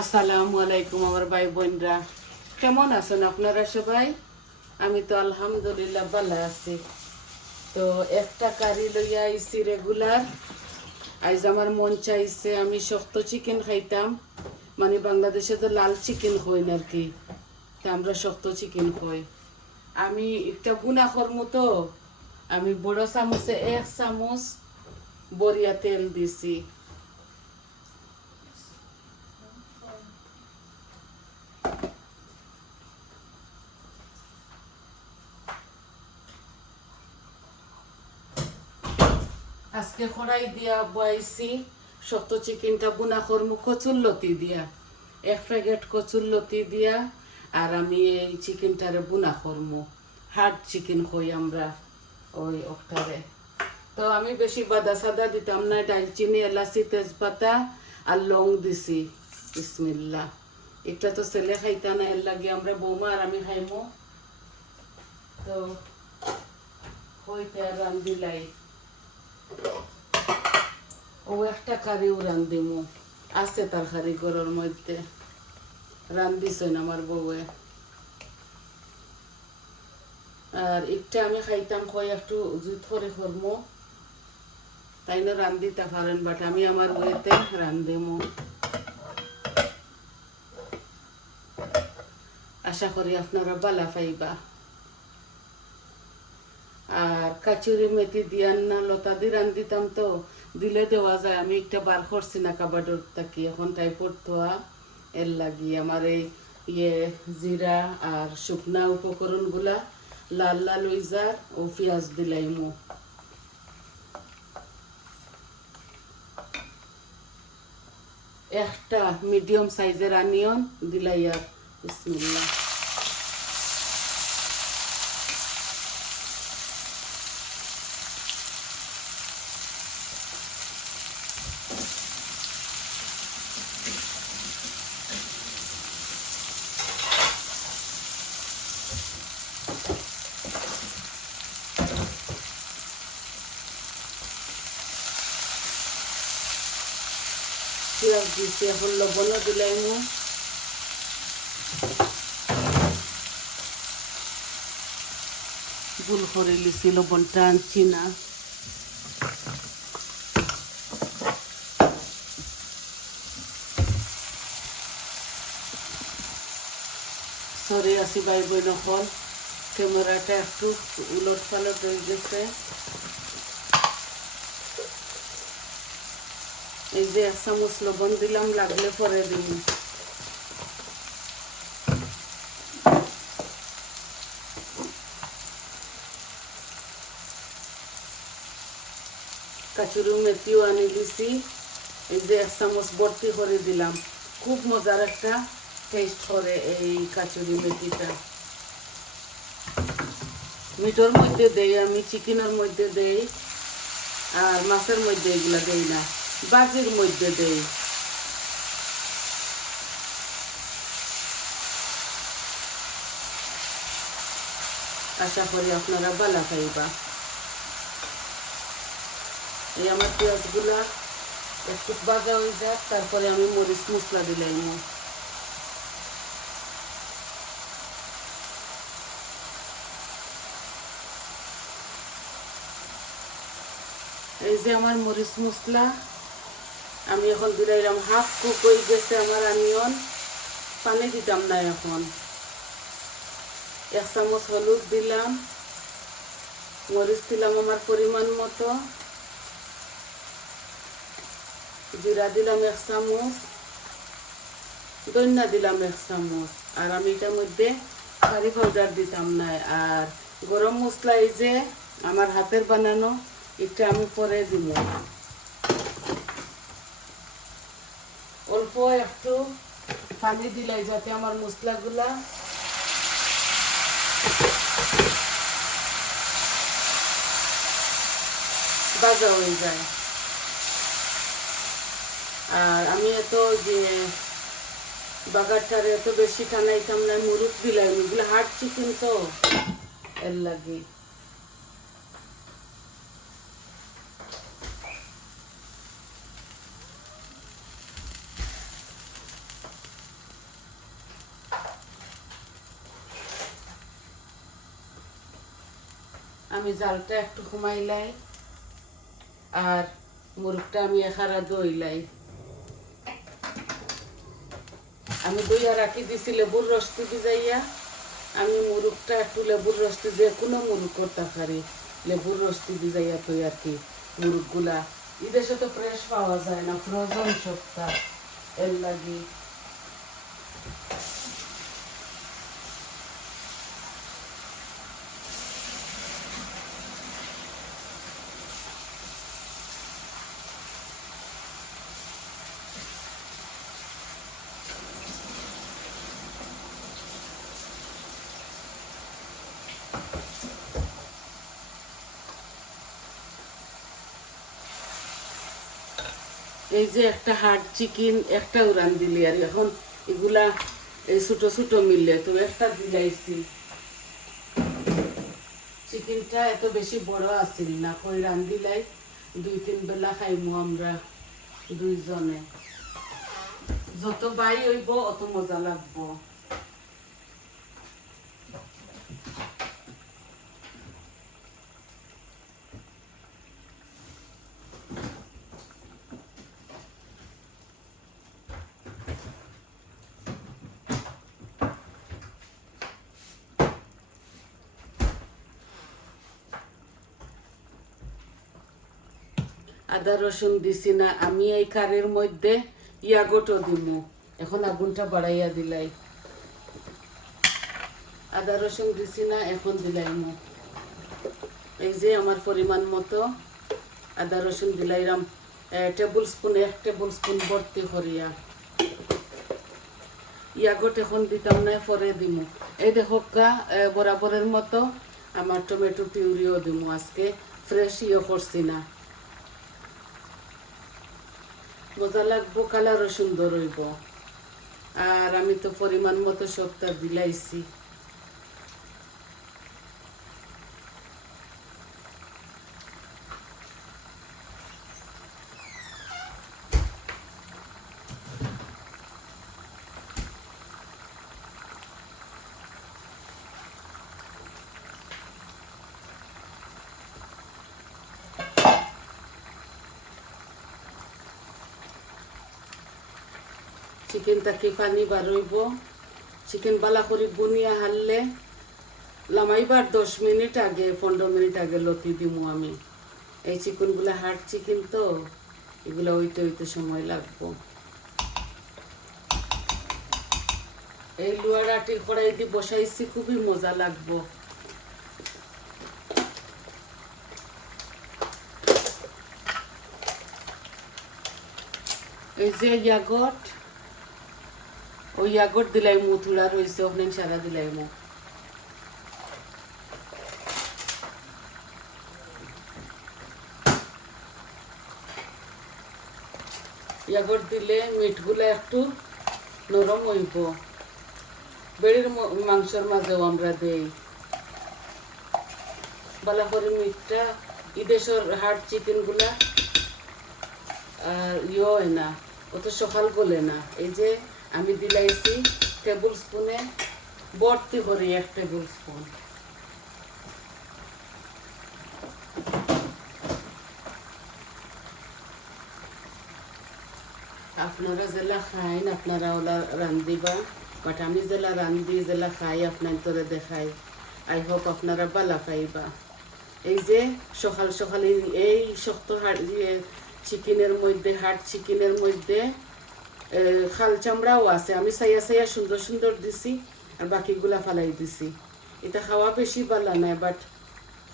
আসসালামু আলাইকুম আমার ভাই বোনরা, কেমন আছেন আপনারা সবাই? আমি তো আলহামদুলিল্লাহ ভালো আছি। তো একটা কারি লইয়া আইছি রেগুলার। আজ আমার মন চাইছে আমি শক্ত চিকেন খাইতাম, মানে বাংলাদেশে তো লাল চিকেন হয় না আর কি, তা আমরা শক্ত চিকেন খাই। আমি একটা গুণা করমু, তো আমি বড় চামচে 1 চামচ বরিয়া তেল দিছি। আজকে কড়াই দিয়া বয়াইছি শক্ত চিকেনটা বুনা করমু কচুরলতি দিয়া, 1 প্যাকেট কচুরলতি দিয়া। আর আমি এই চিকেনটারে বুনা করমু, হার্ড চিকেন কই আমরা ওই ওটারে। তো আমি বেশি বাদা সাদা দিতাম না, ডালচিনি এলাচি তেজপাতা আর লং দিছি। বিসমিল্লাহ। এটা তো ছেলে খাইতা না, এর লাগে আমরা বৌমা আর আমি খাইমু। তো হইতে আর রান্দিলাই ও একটা কারিও রান্দিমু, আছে তরকারি গরুর মধ্যে রান্দিছেন আমার বউয়ে। আর একটা আমি খাইতাম কই একটু জুত করে করমু, তাই না রান্দিতে পারেন, বাট আমি আমার ওয়েতে রান্দিমু। আশা করি আপনারা বালা পাইবা। আর কাচুরি মেথি দিয়ান না লতা দি রান্দিতাম, তো দিলে দেওয়া যায়। আমি একটা বার করছি না কাবাডর তাকি, এখন তাই পড়তোয়া। এর লাগি আমার এই জিরা আর শুকনা উপকরণগুলা লাল লাল উইজার ও পেঁয়াজ দিলাইমু। একটা মিডিয়াম সাইজের আনিয়ন দিলাই। আর বিসমিল্লাহ। পেঁয়াজ দিছি, এখন লবণও দিলাইমু। ভুল করে লিছি, লবণটা আনছি না। সরি আসি ভাই বোন, এখন ক্যামেরাটা একটু উলট পালট হয়ে গেছে। এই যে 1 চামচ লবণ দিলাম, লাগলে পরে দিন। কাচুরি মেথিও আনি দিছি, এই যে 1 চামচ ভর্তি করে দিলাম। খুব মজার একটা টেস্ট করে এই কাচুরি মেথিটা। মিটর মধ্যে দেই আমি, চিকেনের মধ্যে দেই, আর মাছের মধ্যে এগুলা দেই না, বাজির মধ্যে দেই। আশা করি আপনারা ভালো খাইবা। এই আমার পেঁয়াজগুলা একটু ভাজা হয়ে যাক, তারপরে আমি মরিচ মশলা দিলাম। এই যে আমার মরিচ মশলা আমি এখন দিলাম। হাফ কুক হয়ে গেছে আমার আনিয়ন, পানি দিতাম না এখন। 1 চামচ হলুদ দিলাম, মরিচ দিলাম আমার পরিমাণ মতো, জিরা দিলাম 1 চামচ, ধনিয়া দিলাম 1 চামচ। আর আমি এটার মধ্যে কারি পাউডার দিতাম না। আর গরম মশলা এই যে আমার হাতের বানানো, এটা আমি পরে দিব। অল্প একটু পানি দিলাই যাতে আমার মশলাগুলা ভাজা হয়ে যায়। আর আমি এত যে বাগারটারে এত বেশি টানাইতাম না, মুরুখ দিলাম। এগুলো হার্ড চিকেন, তো এর লাগে। আমি জালটা একটু কমাইলাই আর মুরগটা আমি এখারা দইলাই। আমি দইয়া রাখি দিছি লেবুর রসটি ভিজাইয়া। আমি মুরগটা একটু লেবুর রসটি যে কোনো মুরগ করতে পারি, লেবুর রসটি ভিজাইয়া তো আর কি মুরগগুলা এদেশে তো ফ্রেশ পাওয়া যায় না, ফ্রোজন সবটা, এর লাগি। এই যে একটা হার্ড চিকেন একটা উড়ান দিলি, আর এখন এগুলা এই ছোট ছোট মিললে তো একটা দিলাইছি। চিকেনটা এত বেশি বড় আছিল না, কই রান্দিলাই 2-3 বেলা খাইমু আমরা দুইজনে। যত বাই হইব অত মজা লাগবো। আদা রসুন দিছি না আমি এই কারির মধ্যে ইয়াগটও দিমু। এখন আগুনটা বাড়াইয়া দিলাই। আদা রসুন দিছি না, এখন দিলাইমু। এই যে আমার পরিমাণ মতো আদা রসুন দিলাইরাম, 1 টেবিল স্পুন ভর্তি করিয়া। ইয়াগট এখন দিতাম না, পরে দিমু। এই দেখো বরাবরের মতো আমার টমেটো পিউরিও দিমু, আজকে ফ্রেশ ইয়ে করছি না। মজা লাগবো, কালারও সুন্দর হইব। আর আমি তো পরিমাণ মতো সবটা দিলাইছি। চিকেনটা কি পানি বারইব, চিকেন বালা করে বুনিয়া হারলে লামাইবার 10 মিনিট আগে 15 মিনিট আগে লতি দিমু আমি। এই চিকেনগুলো হার্ড চিকেন তো, এগুলো হইতে হইতে সময় লাগবো। এই লুয়ার আটির কড়াই দিয়ে বসাইছি, খুবই মজা লাগবো। এই যে ইয়াগট, ওই ইয়াগট দিলাই মু, থুড়া রয়েছে ওখানে সারা দিলাই মু। ইয়াগট দিলে মিটগুলা একটু নরম হইব। বেড়ির মাংসের মাঝেও আমরা দেই বালা করে মিটটা। ইদেশের হার্ড চিকেনগুলা ইয়ে হয় না, অত সকাল গলে না। এই যে আমি দিলাইছি টেবিল স্পুনে ভর্তি করে 1 টেবিল স্পুন। আপনারা জেলা খাইন, আপনারা ওলা রান্দিবা, বাট আমি জেলা রান্ধি, জেলা খাই, আপনার তোরে দেখাই। আই হোপ আপনারা বালা পাইবা। এই যে সকাল সকাল এই শক্ত চিকেনের মধ্যে, হার্ড চিকেনের মধ্যে খাল চামড়াও আছে। আমি সাইয়া সাইয়া সুন্দর সুন্দর দিছি, আর বাকিগুলা ফালাই দিছি। এটা খাওয়া বেশি বালা নাই, বাট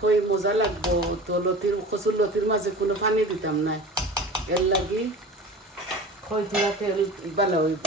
হই মজা লাগবো। তো লতির কচুর লতির মাঝে কোনো পানি দিতাম না, এর লাগি হয়তো তেল বালা হইব।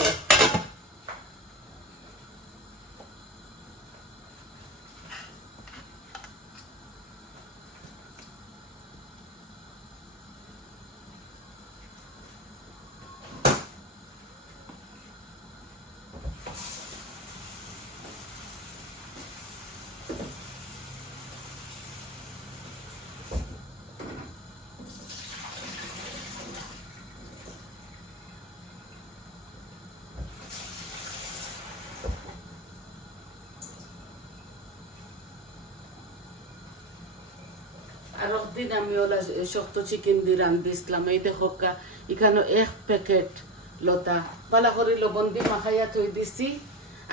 একদিন আমি ওলা শক্ত চিকেন দিয়ে রান্ধিছিলাম। এই দেখো এখানে এক প্যাকেট লতা বালা করে লবণ দিয়ে মাখাইয়া থই দিছি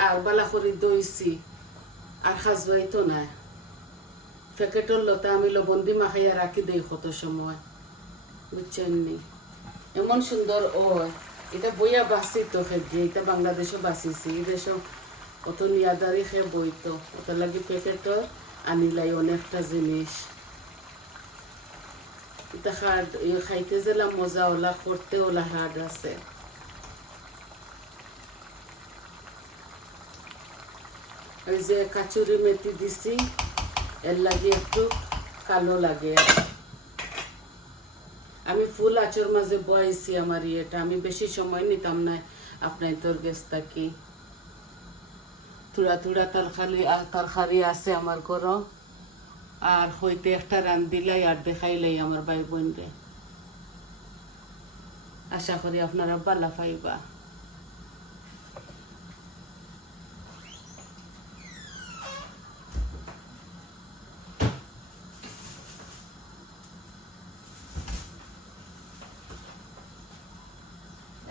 আর বালা করে দইছি আর খাজবাইতো না। প্যাকেটের লতা আমি লবণ দিয়ে মাখাইয়া রাখি দেই কত সময়, বুঝছেন নি? এমন সুন্দর হয় এটা বইয়া বাঁচি তো খেয়ে, এটা বাংলাদেশও বাঁচিছি, এই দেশও অত নিয়াদারি খেয়ে বইতো, ওত লাগি প্যাকেটর আনিলাই অনেকটা জিনিস। এটা খাইতে যেলা মজা ওলা, করতে ওলা হার্ড আছে। ওই যে কাচুরি মেথি দিছি, এর লাগে একটু কালো লাগে। আমি ফুল আচর মাঝে বয়াইছি আমার ইয়েটা, আমি বেশি সময় নিতাম না আপনার তোর গেছ থাকি। থোড়া থোড়া তরকারি আছে আমার ঘর, আর হইতে একটা রান্ধিলাই আর দেখাইলাই আমার ভাই বোনরে। আশা করি আপনারা বালা পাইবা।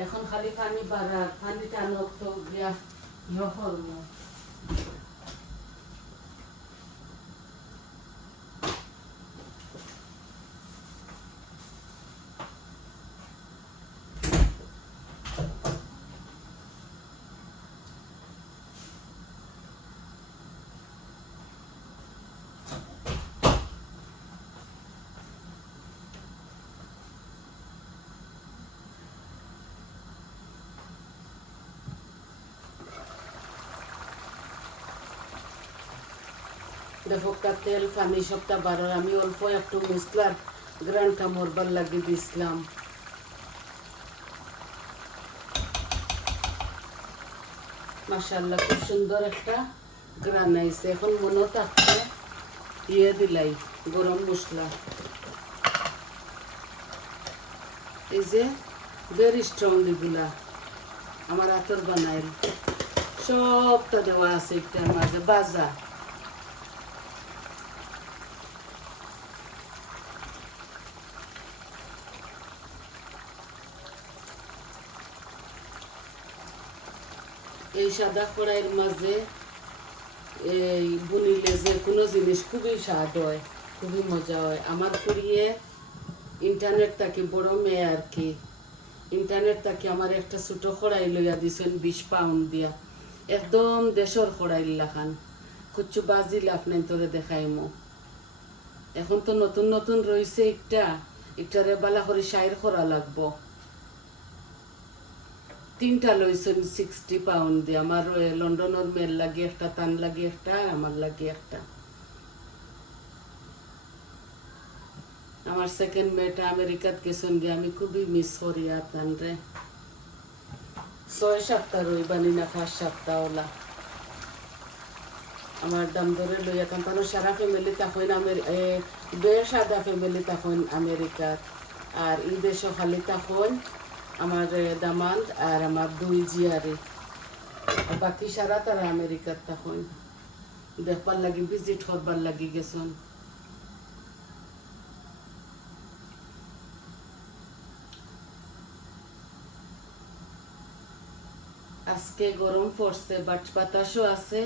এখন খালি পানি বাড়ার, পানি টানক তো গিয়া করবো। দেখো তেল পানি সবটা বাড়ার, আমি অল্প একটু মশলার গ্রানটা মরবার লাগিয়ে দিছিলাম। মাশাআল্লাহ খুব সুন্দর একটা গ্রান আইছে। এখন মনে থাকতে ইয়ে দিলাই গরম মশলা, এই যে ভেরি স্ট্রং এগুলা আমার হাতের বানাইল, সবটা দেওয়া আছে একটার মাঝে বাজা। এই সাদা কড়াইয়ের মাঝে এই বুনিলে যে কোনো জিনিস খুবই স্বাদ হয়, খুবই মজা হয়। আমার ফুরিয়ে ইন্টারনেট থাকি বড় মেয়ে আর কি, ইন্টারনেট থাকি আমার একটা ছোটো কড়াই লইয়া দিছেন 20 পাউন্ড দিয়া, একদম দেশর কড়াই লাখান, কুচ্ছু বাজি লাভ নাই তোরে দেখাইমো। এখন তো নতুন নতুন রয়েছে, একটারে বালা করে সাইর করা লাগবো। 3টা লইছেন 60 পাউন্ড দিয়ে, আমার লন্ডনের মেয়ের লাগে একটা, তান লাগে একটা, আর আমার লাগে একটা। আমার সেকেন্ড মেয়েটা আমেরিকাত গেছেন গিয়ে, আমি খুবই মিস করি আর তান রে। 6 সপ্তাহ রইবানি না 5 সপ্তাহ ওলা আমার দাম ধরে লইয়া কাম্পানো সারা ফ্যামিলি তখন সাদা ফ্যামিলি তখন আমেরিকাত, আর এই দেশও খালি তখন আমার দামান্ড আর আমার 2 জিয়ারে, আর বাকি সারা তারা আমেরিকার তখন দেখবার লাগি ভিজিট করবার লাগি গেছেন। আজকে গরম পড়ছে, বাট বাতাসও আছে,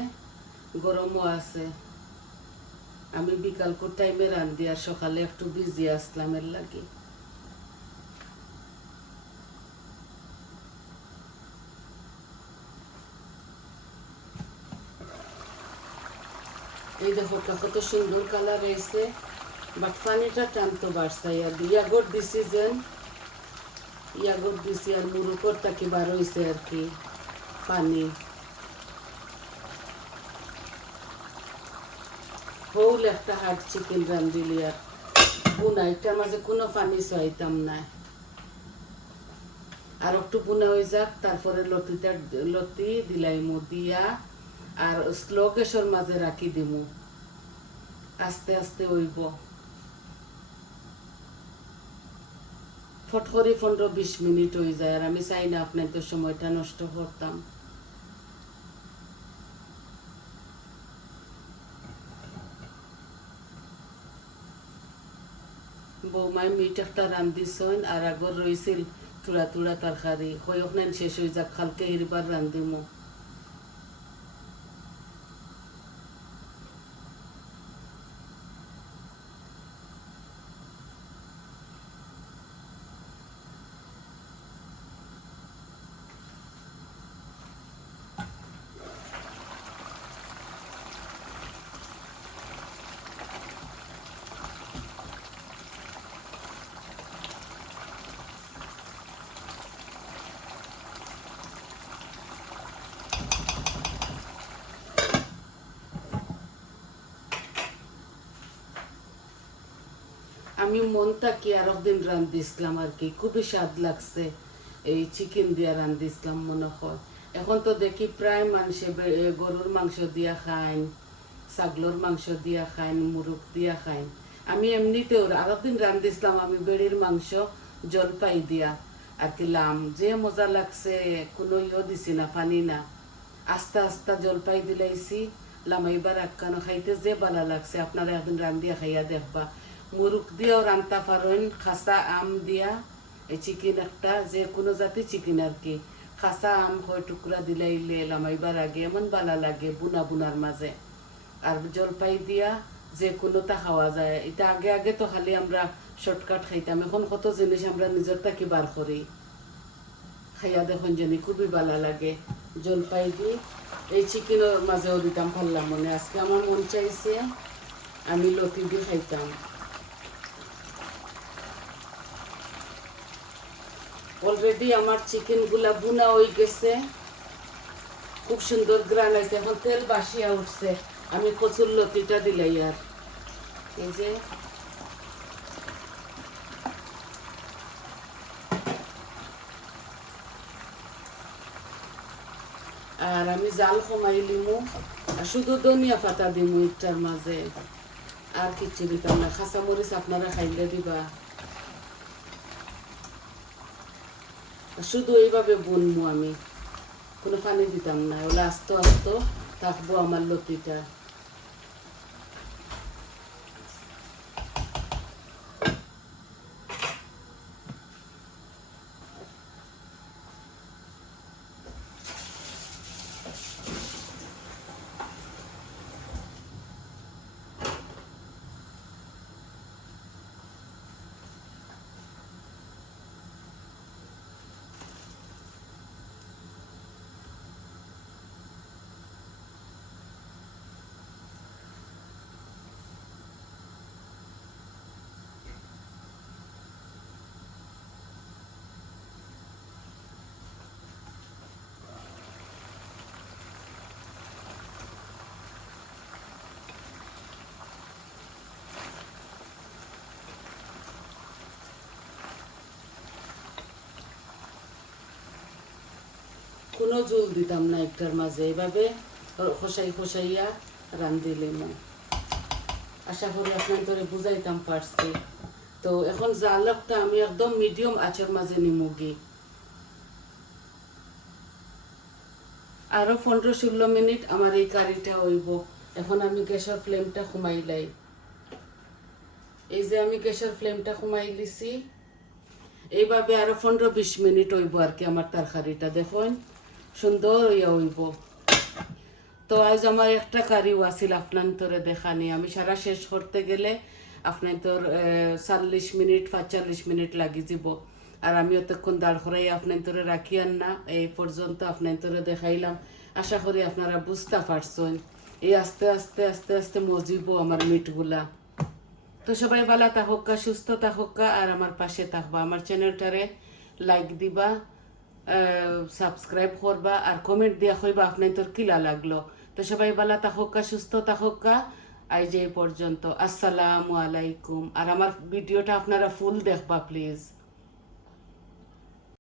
গরমও আছে। আমি বিকালকুর টাইমে রান্ধি আর সকালে একটু বিজি আসলাম এর লাগি। এই দেখো কত সুন্দর কালার হয়েছে, বাট পানিটা টানতো বাড়ছে। আর ইয়াগর দিছি ইয়াগর দিছি আর মুরুকর তাকে বার হয়েছে আর কি পানি। হৌল একটা হার্ড চিকেন রান্ধিলি আর বুনা, এটার মাঝে কোনো পানি চাইতাম না। আর একটু বুনা হয়ে যাক, তারপরে লতি দিলাইমু দিয়া আর স্লো গ্যাসের মাঝে রাখি দিমু, আস্তে আস্তে হইব। ফটকরি 15-20 মিনিট হয়ে যায়, আর আমি চাই না আপনার তো সময়টা নষ্ট করতাম। বৌমায় মিট একটা রান্ধিছইন আর আগর রইছিল তুলা তুলা তরকারি কয়ক নেন শেষ হয়ে যাক কালকে এরবার রান্ধিমু। আমি মনটা কি আর একদিন রান্ধিছিলাম আর কি, খুবই স্বাদ লাগছে। এই চিকেন দিয়া রান্ধিছিলাম মনে হয়। এখন তো দেখি প্রায় মানুষে গরুর মাংস দিয়া খাইন, ছাগলের মাংস দিয়া খাইন, মুরগ দিয়া খাইন। আমি এমনিতেও আর একদিন রান্ধিছিলাম আমি বেড়ির মাংস জলপাই দিয়া আর কি লাম, যে মজা লাগছে, কোনো দিছি না, পানি না, আস্তে আস্তে জলপাই দিলাইছি লামাইবার আক্কানো খাইতে যে ভালো লাগছে। আপনারা একদিন রান্ধিয়া খাইয়া দেখবা। মুরগ দিয়েও রান্তা পারেন, খাসা আম দিয়া এই চিকেন একটা, যে কোনো জাতি চিকেন আর কি, খাসা আম হয় টুকরা দিলাইলে লামাইবার আগে এমন ভালো লাগে বুনা বুনার মাঝে। আর জলপাই দিয়া যে কোনোটা খাওয়া যায়। এটা আগে আগে তো খালি আমরা শর্টকাট খাইতাম, এখন কত জিনিস আমরা নিজের তাকে বার করি। খাইয়া দেখুন জানি খুবই ভালো লাগে। জলপাই দি এই চিকেনের মাঝেও দিতাম পারলাম মনে, আজকে আমার মন চাইছে আমি লতি দিয়ে খাইতাম। অলরেডি আমার চিকেনগুলা বুনা হয়ে গেছে, খুব সুন্দর গ্রান আছে, এখন তেল বাসিয়া উঠছে। আমি কচুর লতিটা দিলাই আর এই যে আর আমি জাল কমাই লিমু, আর শুধু ধনিয়া পাতা দিমু ইটার মাঝে, আর কিচ্ছু দিতাম না। খাঁচা মরিচ আপনারা খাইলে দিবা। শুধু এইভাবে বুনমু আমি, কোনো পানি দিতাম না, ওগুলো আস্তে আস্তে থাকবো আমার লতিটা। কোনো জল দিতাম না একটার মাঝে, এইভাবে খসাইয়া রান্ধিলাম। আশা করি আপনাদের বুঝাইতাম পারছি। তো এখন জালকটা আমি একদম মিডিয়াম আঁচের মাঝে নিমুগি। আরো 15-16 মিনিট আমার এই কারিটা হইব। এখন আমি গ্যাসের ফ্লেমটা কমাইলাই। এই যে আমি গ্যাসের ফ্লেমটা কমাই লিছি, এইভাবে আরো 15-20 মিনিট হইব আর কি আমার তরকারিটা। দেখুন সুন্দর হইয়া হইব। তো আজ আমার একটা কারিও আছিল আপনার দেখানি, আমি সারা শেষ করতে গেলে আপনার 40 মিনিট 45 মিনিট লাগি যাব। আর আমি অতক্ষণ দাঁড় করাই আপনার রাখি আর না, এই পর্যন্ত আপনার দেখাইলাম। আশা করি আপনারা বুঝতে পারছেন। এই আস্তে আস্তে আস্তে আস্তে মজিব আমার মিটগুলা। তো সবাই ভালো থাকুকা, সুস্থ থাকুকা, আর আমার পাশে থাকবা। আমার চ্যানেলটারে লাইক দিবা, সাবস্ক্রাইব করবা, আর কমেন্ট দিয়া কইবা আপনার কিলা লাগলো। তো সবাই ভালো থাকুকা, সুস্থ থাকুকা। আজ এই পর্যন্ত। আসসালামু আলাইকুম। আর আমার ভিডিওটা আপনারা ফুল দেখবা প্লিজ।